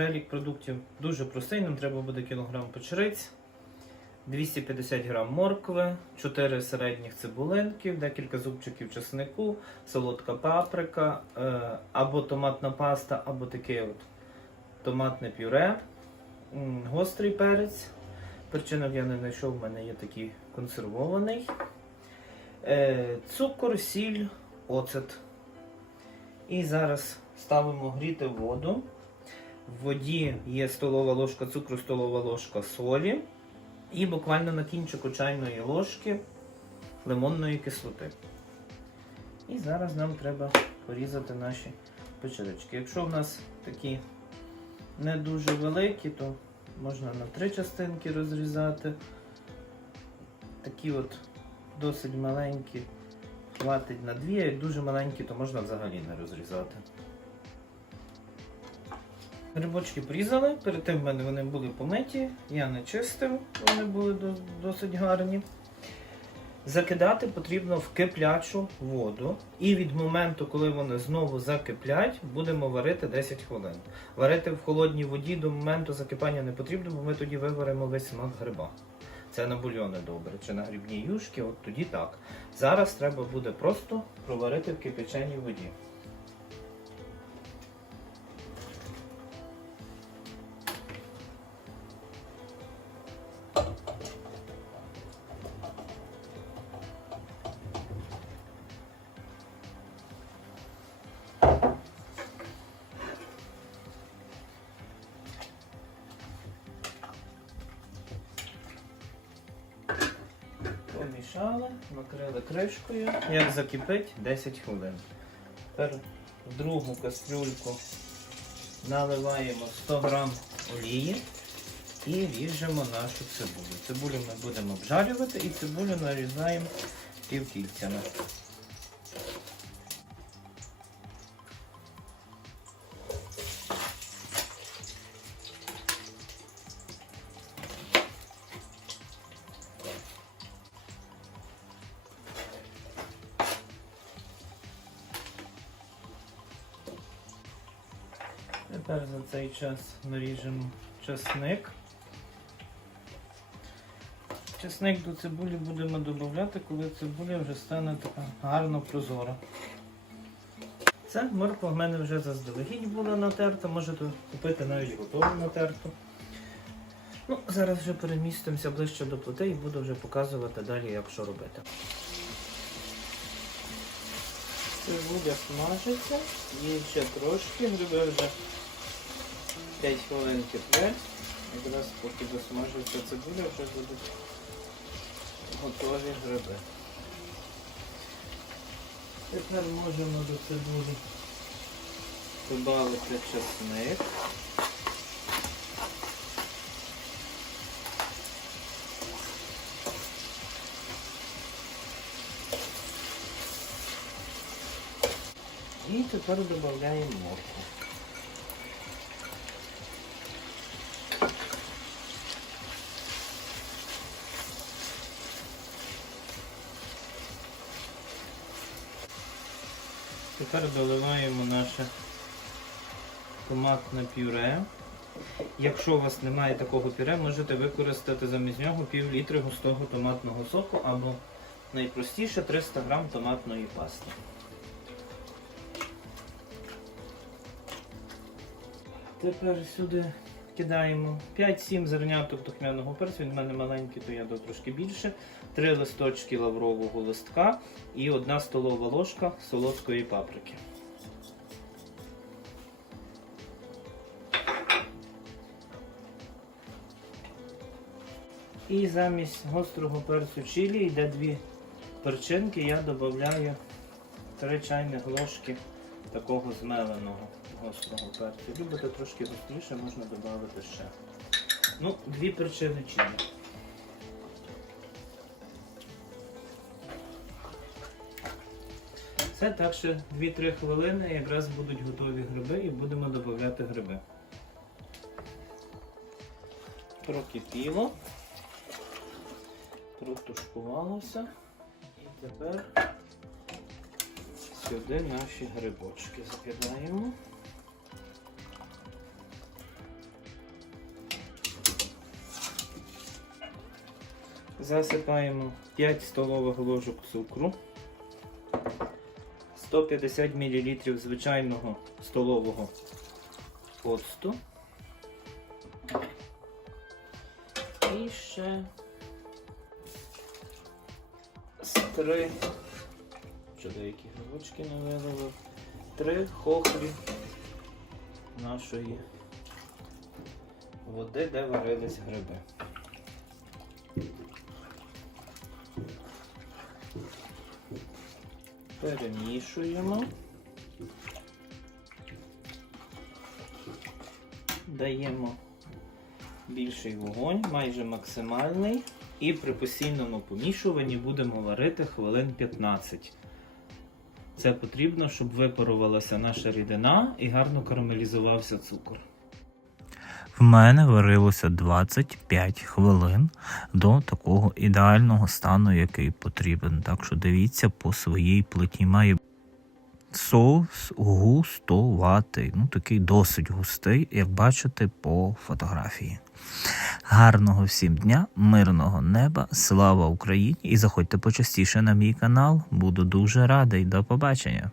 перелік продуктів дуже простий. Нам треба буде кілограм печериць, 250 грам моркви, 4 середніх цибулинки, декілька зубчиків чеснику, солодка паприка, е, або томатна паста, або таке от томатне пюре, гострий перець. Перчинок я не знайшов, в мене є такий консервований. Е, цукор, сіль, оцет. І зараз ставимо гріти воду. В воді є столова ложка цукру, столова ложка солі. І буквально на кінчику чайної ложки лимонної кислоти. І зараз нам треба порізати наші печерички. Якщо в нас такі не дуже великі, то можна на три частинки розрізати. Такі от досить маленькі, хватить на дві, а як дуже маленькі, то можна взагалі не розрізати. Грибочки порізали, перед тим в мене вони були помиті, я не чистив, вони були досить гарні. Закидати потрібно в киплячу воду. І від моменту, коли вони знову закиплять, будемо варити 10 хвилин. Варити в холодній воді до моменту закипання не потрібно, бо ми тоді виваримо весь смак гриба. Це на бульйони добре, чи на грибні юшки, от тоді так. Зараз треба буде просто проварити в кипяченій воді. Помішали, накрили кришкою. Як закипить 10 хвилин. Тепер в другу кастрюльку наливаємо 100 грам олії і ріжемо нашу цибулю. Цибулю ми будемо обжарювати і цибулю нарізаємо півкільцями. Тепер за цей час наріжемо чесник. Чесник до цибулі будемо додати, коли цибуля вже стане така гарно прозора. Це морква в мене вже заздалегідь була натерта, можете купити навіть готову натерту. Ну, зараз вже перемістимося ближче до плити і буду вже показувати далі, як що робити. Цибуля смажиться, їй ще трошки, гриби вже 5 хвилин киплять. Якраз поки досмажиться цибуля, вже будуть готові гриби. Тепер можемо до цибулі додати чесник. І тепер додаємо моркву. Тепер доливаємо наше томатне пюре. Якщо у вас немає такого пюре, можете використати замість нього пів літри густого томатного соку або найпростіше 300 грам томатної пасти. Тепер сюди кидаємо 5-7 зерняток духмяного перцю. Він в мене маленький, то я дав трошки більше. 3 листочки лаврового листка і 1 столова ложка солодкої паприки. І замість гострого перцю чилі йде дві перчинки, я додаю 3 чайних ложки такого змеленого гострого перцю. Любите трошки гостріше, можна додати ще. Ну, дві перчини чилі. Це так ще 2-3 хвилини якраз будуть готові гриби і будемо додати гриби. Прокипіло, протушкувалося. І тепер сюди наші грибочки закидаємо. Засипаємо 5 столових ложок цукру, 150 мл звичайного столового оцту. І ще з три, що деякі грибочки не виливав, три хохлі нашої води, де варились гриби. Перемішуємо. Даємо більший вогонь, майже максимальний. І при постійному помішуванні будемо варити хвилин 15. Це потрібно, щоб випарувалася наша рідина і гарно карамелізувався цукор. В мене варилося 25 хвилин до такого ідеального стану, який потрібен. Так що дивіться по своїй плиті. Має соус густоватий, ну такий досить густий, як бачите по фотографії. Гарного всім дня, мирного неба, слава Україні! І заходьте почастіше на мій канал. Буду дуже радий. До побачення!